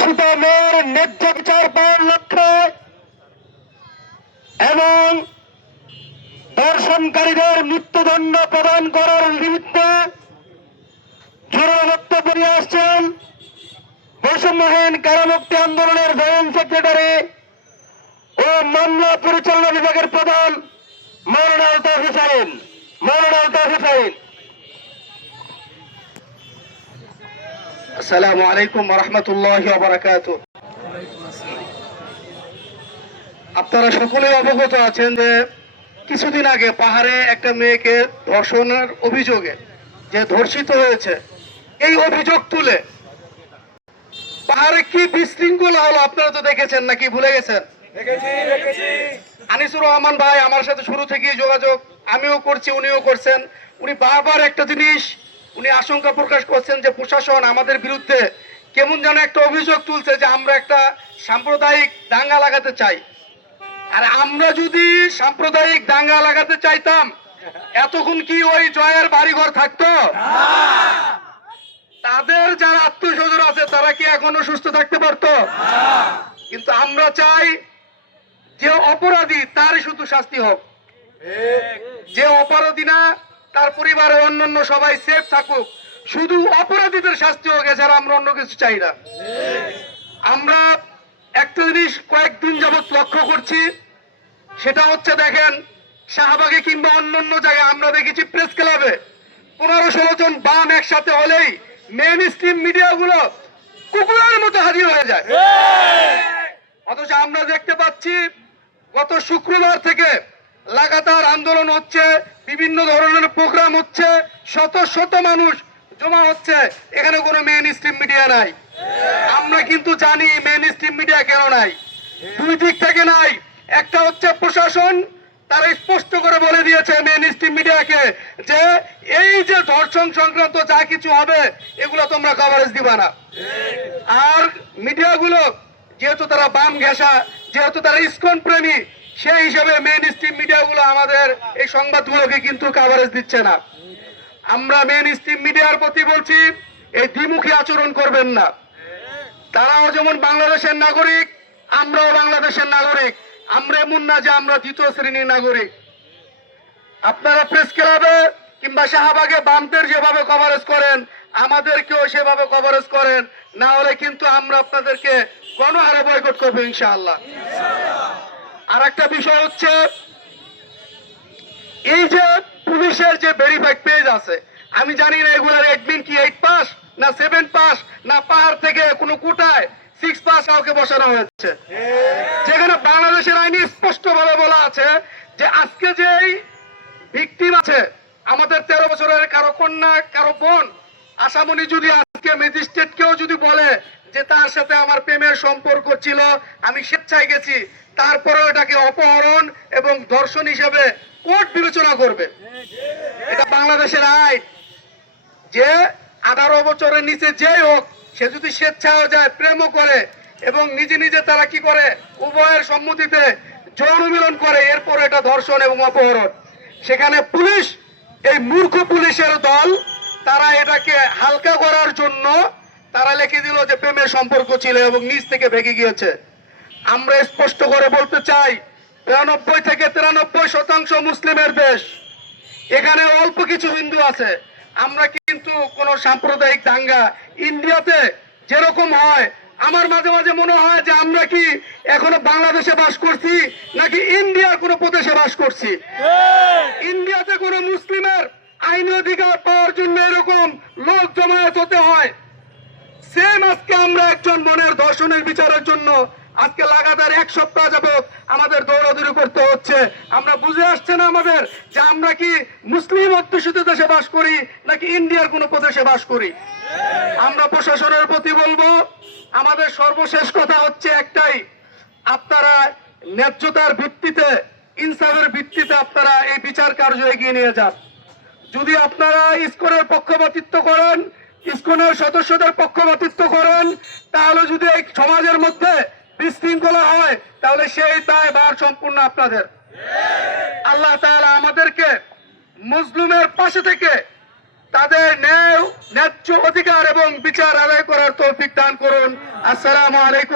ধর্ষিত মেয়ের ন্যায্য বিচার পাওয়ার লক্ষ্যে এবং দর্শনকারীদের মৃত্যুদণ্ড প্রদান করার নিমিত্তে জোরের বক্তব্য নিয়ে আসছেন বৈষম্যহীন কারামুক্তি আন্দোলনের জয়েন্ট সেক্রেটারি ও মামলা পরিচালনা বিভাগের প্রধান মৌলানা আলতাফ হুসাইন মৌলানা আলতাফ হুসাইন আসসালামু আলাইকুম রহমতুল্লাহ বারাকাত আপনারা সকলেই অবগত আছেন যে কিছুদিন আগে পাহাড়ে একটা মেয়েকে ধর্ষণের অভিযোগে যে ধর্ষিত হয়েছে এই অভিযোগ তুলে পাহাড়ে কি বিশৃঙ্খলা হলো আপনারা তো দেখেছেন নাকি ভুলে গেছেন? আনিসুর রহমান ভাই আমার সাথে শুরু থেকেই যোগাযোগ আমিও করছি উনিও করছেন। উনি বারবার একটা জিনিস উনি আশঙ্কা প্রকাশ করছেন যে প্রশাসন আমাদের বিরুদ্ধে কেমন যেন একটা অভিযোগ তুলছে যে আমরা একটা সাম্প্রদায়িক দাঙ্গা লাগাতে চাই। আর আমরা যদি সাম্প্রদায়িক দাঙ্গা লাগাতে চাইতাম, এতক্ষণ কি ওই জয়ের বাড়িঘর থাকতো? তাদের যারা আত্মীয়স্বজন আছে, তারা কি এখনও সুস্থ থাকতে পারতো? কিন্তু আমরা চাই যে অপরাধী তারই শুধু শাস্তি হোক। যে অপরাধী না তার পরিবারের অন্যান্য সবাই সেফ থাকুক। শুধু অপরাধীদের শাস্তি হোক, এছাড়া আমরা অন্য কিছু চাই না। আমরা একটা জিনিস কয়েকদিন যাবত লক্ষ্য করছি, সেটা হচ্ছে দেখেন, শাহবাগে কিংবা অন্যান্য জায়গায় আমরা দেখেছি প্রেস ক্লাবে পনেরো ষোলো জন বাম একসাথে হলেই মেন স্ট্রিম মিডিয়াগুলো কুকুরের মতো হাজির হয়ে যায়। অথচ আমরা দেখতে পাচ্ছি, গত শুক্রবার থেকে লাগাতার আন্দোলন হচ্ছে বিভিন্ন ধরনের প্রোগ্রাম হচ্ছে। শত শত মানুষ জমা হচ্ছে। এখানে কোনো মেন স্ট্রিম মিডিয়া নাই। আমরা কিন্তু জানি মেন স্ট্রিম মিডিয়া কেন নাই। দুই দিক থেকে নাই। একটা হচ্ছে প্রশাসন, তারা স্পষ্ট করে বলে দিয়েছে মেন স্ট্রিম মিডিয়াকে যে এই যে ধর্ষণ সংক্রান্ত যা কিছু হবে, এগুলো তোমরা কভারেজ দিবা না। আর মিডিয়াগুলো যেহেতু তারা বাম ঘেঁষা, যেহেতু তারা ইস্কন প্রেমী সেই হিসাবে মেন স্ট্রিম মিডিয়াগুলো আমাদের এই সংবাদগুলোকে কিন্তু কাভারেজ দিচ্ছে না। আমরা মেন স্ট্রিম মিডিয়ার প্রতি বলছি, এই দ্বিমুখী আচরণ করবেন না। তারাও যেমন বাংলাদেশের নাগরিক, আমরাও বাংলাদেশের নাগরিক। আমরা এমন না যে আমরা দ্বিতীয় শ্রেণির নাগরিক। আপনারা প্রেস ক্লাবে কিংবা শাহবাগে বামদের যেভাবে কভারেজ করেন, আমাদেরকেও সেভাবে কভারেজ করেন, না হলে কিন্তু আমরা আপনাদেরকে গণহারে বয়কট করব ইনশাআল্লাহ। আর একটা বিষয় হচ্ছে, এই যে পুলিশের যে ভেরিফাইড পেজ আছে, আমি জানি না এগুলার এডমিন কি এইট পাস না সেভেন পাস না পাহাড় থেকে কোনো কোটায় সিক্স পাস কাউকে বসানো হয়েছে। যেখানে বাংলাদেশের আইনে স্পষ্ট ভাবে বলা আছে যে আজকে যে ভিকটিম আছে, আমাদের তেরো বছরের কারও কন্যা, কারও বোন আসামনি যদি আজকে ম্যাজিস্ট্রেট কেউ যদি বলে যে তার সাথে আমার প্রেমের সম্পর্ক ছিল, আমি স্বেচ্ছায় গেছি। তারপরেও এটাকে অপহরণ এবং ধর্ষণ হিসেবে কোর্ট বিবেচনা করবে। এটা বাংলাদেশের আইন। যে আঠারো বছরের নিচে যেই হোক, সে যদি স্বেচ্ছায় যায়, প্রেমও করে এবং নিজে নিজে তারা কি করে? উভয়ের সম্মতিতে যৌন মিলন করে, এরপর এটা ধর্ষণ এবং অপহরণ। সেখানে পুলিশ, এই মূর্খ পুলিশের দল, তারা এটাকে হালকা করার জন্য তারা লিখে দিল যে প্রেমের সম্পর্ক ছিল এবং নিজ থেকে ভেঙে গিয়েছে। আমরা স্পষ্ট করে বলতে চাই তিরানব্বই থেকে তিরানব্বই শতাংশ মুসলিমের দেশ, এখানে অল্প কিছু হিন্দু আছে। আমরা কিন্তু কোন সাম্প্রদায়িক দাঙ্গা ইন্ডিয়াতে যেরকম হয়, আমার মাঝে মাঝে মনে হয় যে আমরা কি এখনও বাংলাদেশে বাস করছি নাকি ইন্ডিয়ার কোন প্রদেশে বাস করছি? ইন্ডিয়াতে কোন মুসলিমের আইনি অধিকার পাওয়ার জন্য এরকম লোক জমায়েত হতে হয় সেম আজকে আমরা একজন মনের দর্শনের বিচারের জন্য আজকে লাগাতার এক সপ্তাহ যাবত আমাদের দৌড়াদৌড়ি করতে হচ্ছে। আমরা বুঝে আসছে না আমাদের যে আমরা কি মুসলিম অধ্যুষিত দেশে বাস করি নাকি ইন্ডিয়ার কোন প্রদেশে বাস করি। আমরা প্রশাসনের প্রতি বলব, আমাদের সর্বশেষ কথা হচ্ছে একটাই, আপনারা ন্যায্যতার ভিত্তিতে, ইনসাফের ভিত্তিতে আপনারা এই বিচার কার্য এগিয়ে নিয়ে যান। যদি আপনারা ইস্কনের পক্ষপাতিত্ব করেন ইস্কনের সদস্যদের পক্ষপাতিত্ব করেন, তাহলে যদি এই সমাজের মধ্যে বিশৃঙ্খলা হয়, তাহলে সেই দায় ভার সম্পূর্ণ আপনাদের। আল্লাহ তাহলে আমাদেরকে মুসলিমের পাশে থেকে তাদের ন্যায়, ন্যায্য অধিকার এবং বিচার আদায় করার তৌফিক দান করুন। আসসালামু আলাইকুম।